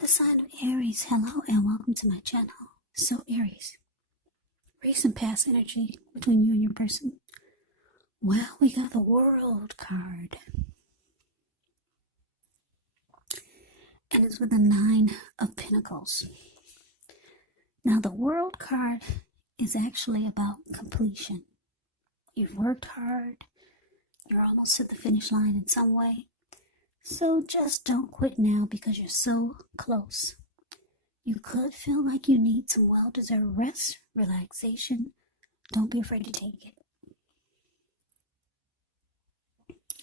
the sign of Aries, hello and welcome to my channel. So Aries, recent past energy between you and your person. Well, we got the World card. And it's with the Nine of Pentacles. Now the World card is actually about completion. You've worked hard. You're almost at the finish line in some way. So just don't quit now because you're so close. You could feel like you need some well-deserved rest, relaxation. Don't be afraid to take it.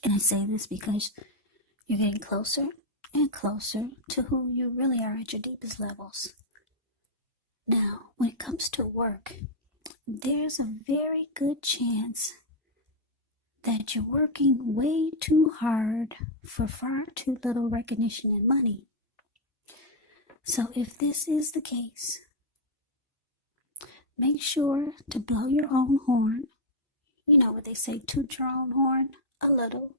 And I say this because you're getting closer and closer to who you really are at your deepest levels. Now, when it comes to work, there's a very good chance that you're working way too hard for far too little recognition and money. So if this is the case, make sure to blow your own horn. You know what they say, toot your own horn a little,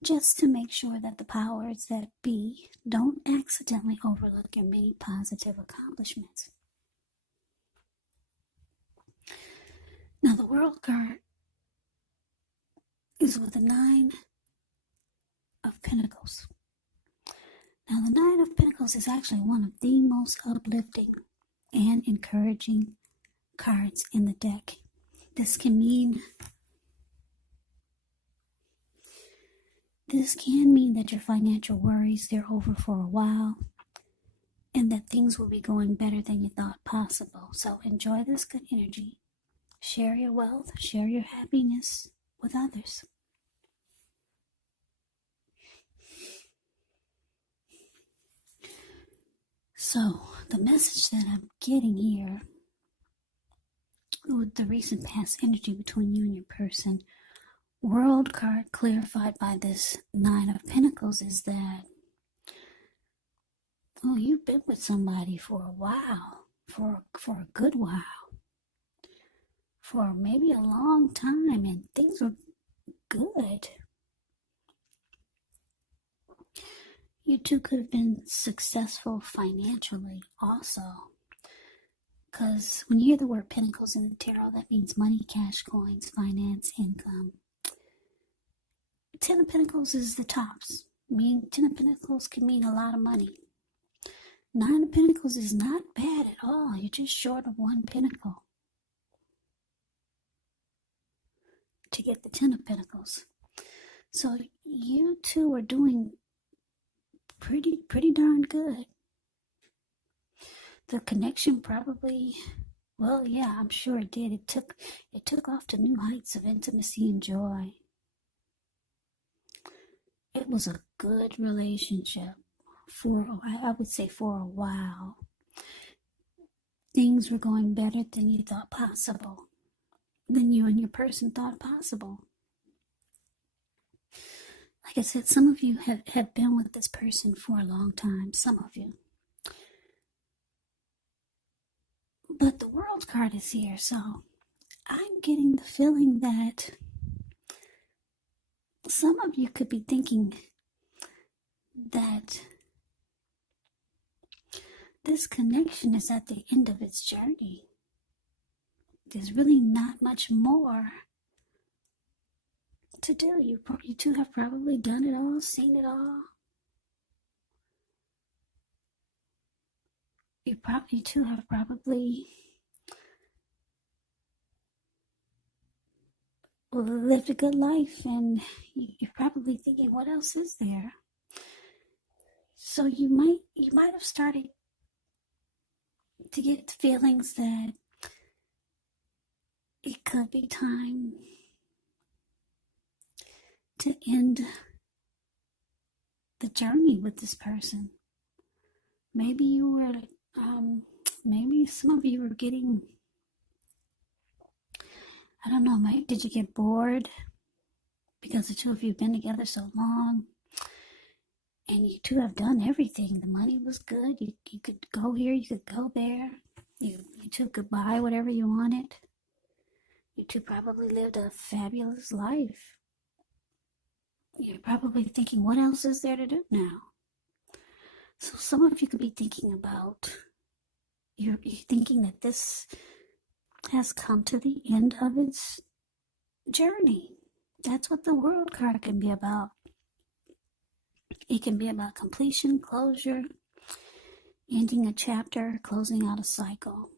just to make sure that the powers that be don't accidentally overlook your many positive accomplishments. Now the World card is with the Nine of Pentacles. Now the Nine of Pentacles is actually one of the most uplifting and encouraging cards in the deck. This can mean that your financial worries, they're over for a while, and that things will be going better than you thought possible. So enjoy this good energy. Share your wealth, share your happiness with others. So the message that I'm getting here with the recent past energy between you and your person, World card clarified by this Nine of Pentacles, is that, oh, you've been with somebody for a while, for a good while, for maybe a long time, and things were good. You two could have been successful financially also. Because when you hear the word Pentacles in the tarot, that means money, cash, coins, finance, income. Ten of Pentacles is the tops. Ten of Pentacles can mean a lot of money. Nine of Pentacles is not bad at all. You're just short of one pentacle to get the Ten of Pentacles. So you two are doing pretty darn good. The connection probably, well, yeah, I'm sure it did. It took off to new heights of intimacy and joy. It was a good relationship I would say for a while. Things were going better than you thought possible, than you and your person thought possible. Like I said, some of you have been with this person for a long time, some of you. But the World card is here, so I'm getting the feeling that some of you could be thinking that this connection is at the end of its journey. There's really not much more to do. You two have probably done it all, seen it all. You two have probably lived a good life, and you're probably thinking, what else is there? So you might have started to get feelings that it could be time to end the journey with this person. Maybe you were, maybe some of you were getting, I don't know, did you get bored because the two of you have been together so long? And you two have done everything. The money was good. You could go here, you could go there. You two could buy whatever you wanted. You two probably lived a fabulous life. You're probably thinking, what else is there to do now? So some of you could be thinking about, you're thinking that this has come to the end of its journey. That's what the World card can be about. It can be about completion, closure, ending a chapter, closing out a cycle.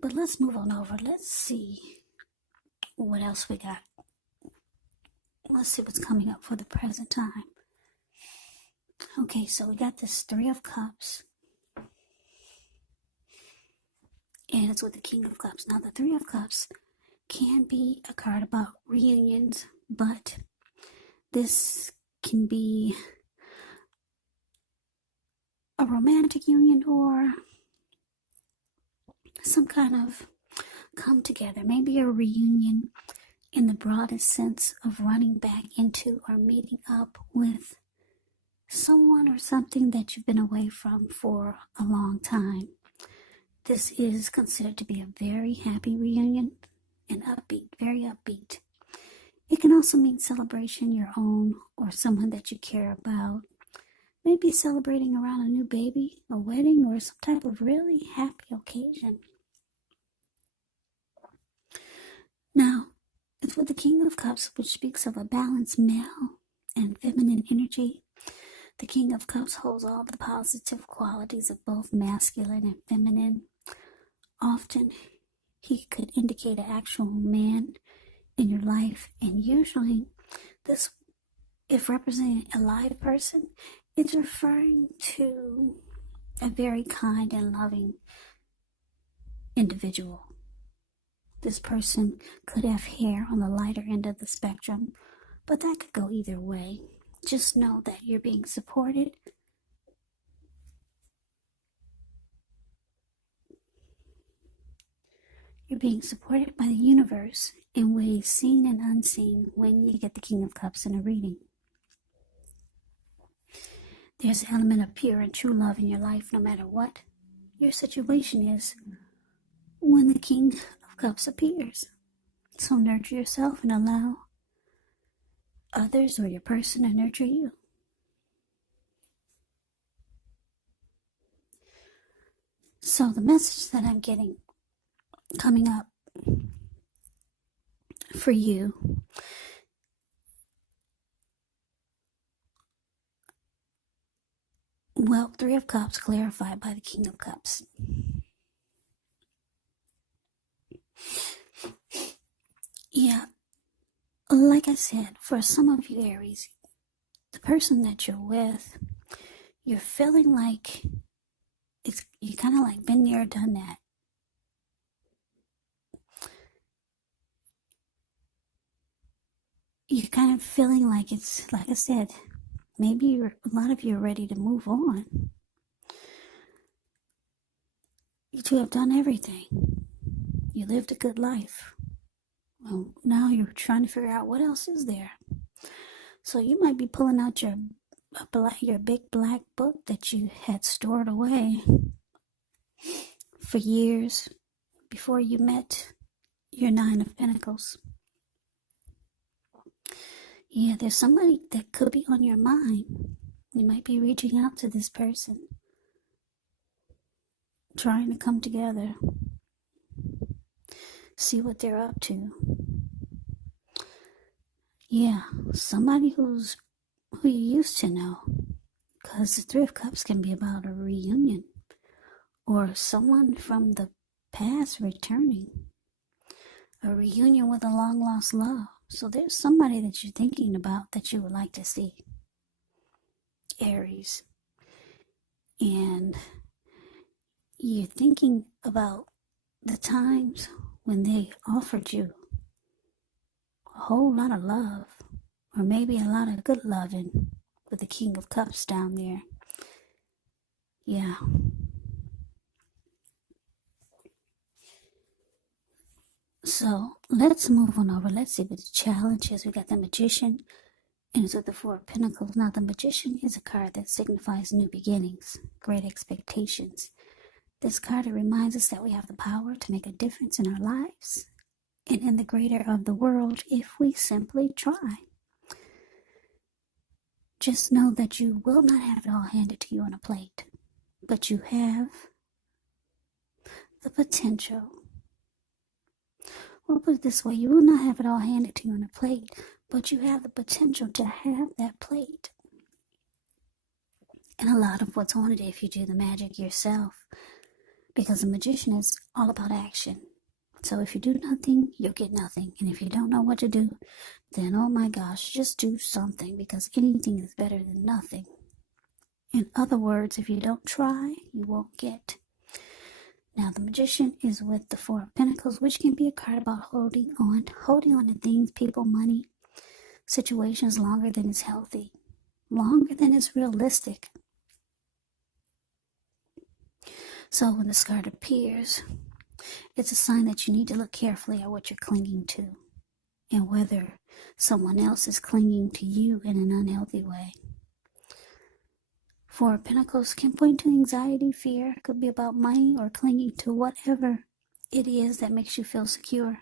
But let's move on over. Let's see what else we got. Let's see what's coming up for the present time. Okay, so we got this Three of Cups. And it's with the King of Cups. Now, the Three of Cups can be a card about reunions, but this can be a romantic union or some kind of come together. Maybe a reunion in the broadest sense of running back into or meeting up with someone or something that you've been away from for a long time. This is considered to be a very happy reunion and upbeat, very upbeat. It can also mean celebration, your own or someone that you care about. Maybe celebrating around a new baby, a wedding, or some type of really happy occasion. Now, it's with the King of Cups, which speaks of a balanced male and feminine energy. The King of Cups holds all the positive qualities of both masculine and feminine. Often, he could indicate an actual man in your life, and usually, this, if representing a live person, it's referring to a very kind and loving individual. This person could have hair on the lighter end of the spectrum, but that could go either way. Just know that you're being supported. You're being supported by the universe in ways seen and unseen when you get the King of Cups in a reading. There's an element of pure and true love in your life, no matter what your situation is, when the King of Cups appears. So nurture yourself and allow others or your person to nurture you. So the message that I'm getting coming up for you well, Three of Cups clarified by the King of Cups. Yeah, like I said, for some of you Aries, the person that you're with, you're feeling like you kind of like been there, done that. You're kind of feeling like it's, like I said, maybe a lot of you are ready to move on. You two have done everything. You lived a good life. Well, now you're trying to figure out what else is there. So you might be pulling out your big black book that you had stored away for years before you met your Nine of Pentacles. Yeah, there's somebody that could be on your mind. You might be reaching out to this person, trying to come together, see what they're up to. Yeah, somebody who you used to know, because the Three of Cups can be about a reunion or someone from the past returning, a reunion with a long lost love. So there's somebody that you're thinking about that you would like to see, Aries. And you're thinking about the times when they offered you a whole lot of love, or maybe a lot of good loving with the King of Cups down there. Yeah. So let's move on over. Let's see what the challenge is. We got the Magician, and it's with the Four of Pentacles. Now, the Magician is a card that signifies new beginnings, great expectations. This card reminds us that we have the power to make a difference in our lives and in the greater of the world if we simply try. just know that you will not have it all handed to you on a plate, but you have the potential. We'll put it this way, you will not have it all handed to you on a plate, but you have the potential to have that plate. And a lot of what's on it if you do the magic yourself, because the magician is all about action. So if you do nothing, you'll get nothing. And if you don't know what to do, then oh my gosh, just do something, because anything is better than nothing. In other words, if you don't try, you won't get. Now the magician is with the Four of Pentacles, which can be a card about holding on to things, people, money, situations longer than is healthy, longer than is realistic. So when this card appears, it's a sign that you need to look carefully at what you're clinging to and whether someone else is clinging to you in an unhealthy way. Four of Pentacles can point to anxiety, fear. It could be about money or clinging to whatever it is that makes you feel secure.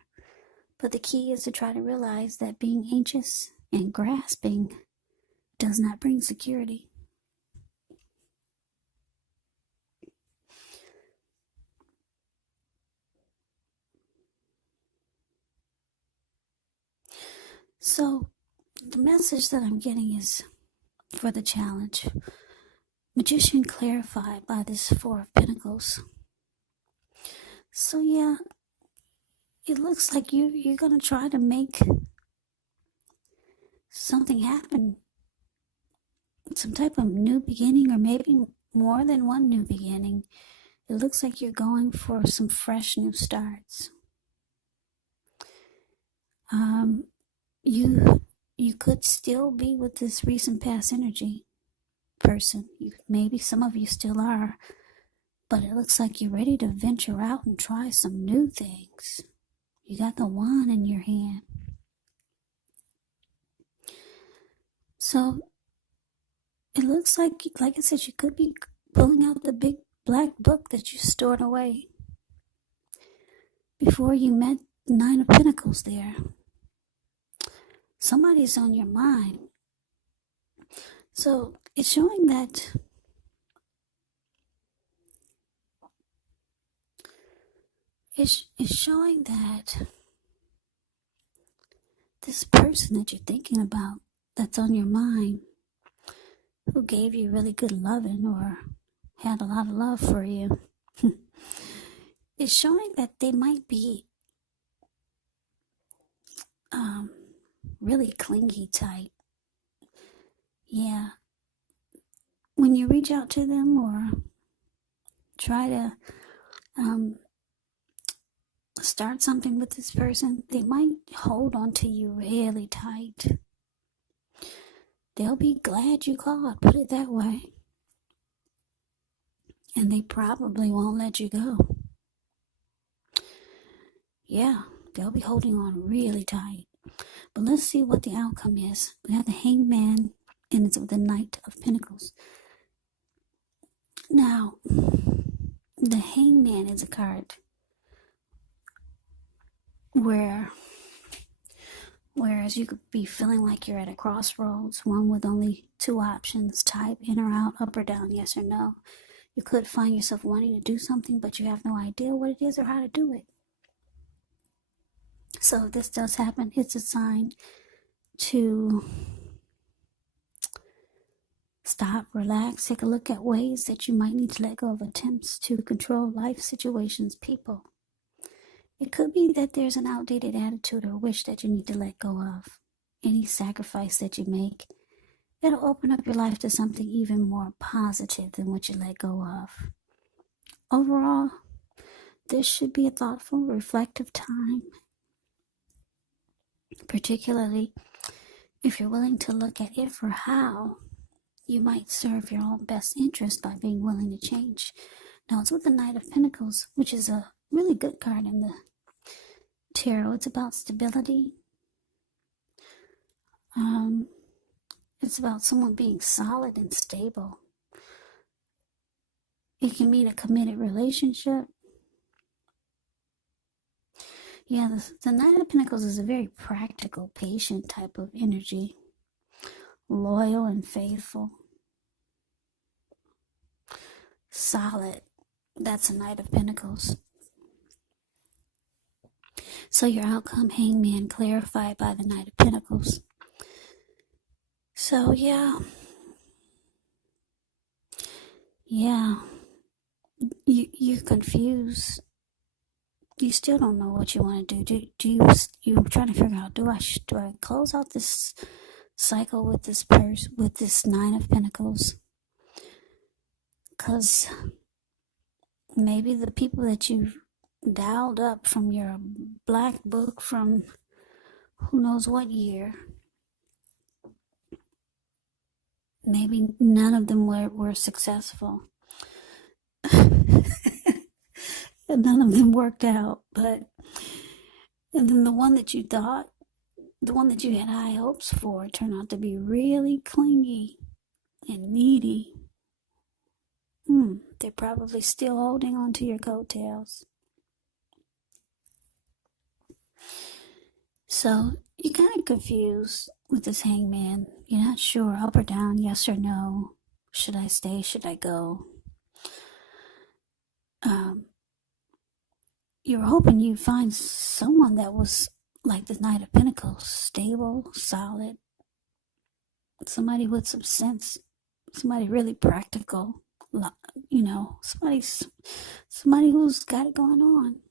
But the key is to try to realize that being anxious and grasping does not bring security. So the message that I'm getting is for the challenge. Magician clarified by this Four of Pentacles. So yeah, it looks like you're going to try to make something happen. Some type of new beginning, or maybe more than one new beginning. It looks like you're going for some fresh new starts. You could still be with this recent past energy person. Maybe some of you still are, but it looks like you're ready to venture out and try some new things. You got the wand in your hand. So it looks like I said, you could be pulling out the big black book that you stored away before you met the Nine of Pentacles there. Somebody's on your mind. So it's showing that it's showing that this person that you're thinking about, that's on your mind, who gave you really good loving or had a lot of love for you, is showing that they might be really clingy type. Yeah. When you reach out to them or try to start something with this person, they might hold on to you really tight. They'll be glad you called, put it that way. And they probably won't let you go. Yeah, they'll be holding on really tight. But let's see what the outcome is. We have the Hangman, and it's with the Knight of Pentacles. Now, the Hangman is a card whereas you could be feeling like you're at a crossroads, one with only two options, type in or out, up or down, yes or no. You could find yourself wanting to do something, but you have no idea what it is or how to do it. So if this does happen, it's a sign to stop, relax, take a look at ways that you might need to let go of attempts to control life situations, people. It could be that there's an outdated attitude or wish that you need to let go of. Any sacrifice that you make, it'll open up your life to something even more positive than what you let go of. Overall, this should be a thoughtful, reflective time, particularly if you're willing to look at it for how you might serve your own best interest by being willing to change. Now, it's with the Knight of Pentacles, which is a really good card in the tarot. It's about stability. It's about someone being solid and stable. It can mean a committed relationship. Yeah, the Knight of Pentacles is a very practical, patient type of energy. loyal and faithful, solid. That's a Knight of Pentacles. So your outcome, Hangman, clarified by the Knight of Pentacles. So yeah, you're confused. You still don't know what you want to do. You're trying to figure out, do I close out this cycle with this person, with this Nine of Pentacles? Because maybe the people that you dialed up from your black book from who knows what year, maybe none of them were successful. None of them worked out, and then the one that you thought, the one that you had high hopes for, turned out to be really clingy and needy. They're probably still holding on to your coattails. So you're kind of confused with this Hangman. You're not sure, up or down, yes or no. Should I stay? Should I go? You were hoping you'd find someone that was like the Knight of Pentacles, stable, solid, somebody with some sense, somebody really practical, somebody who's got it going on.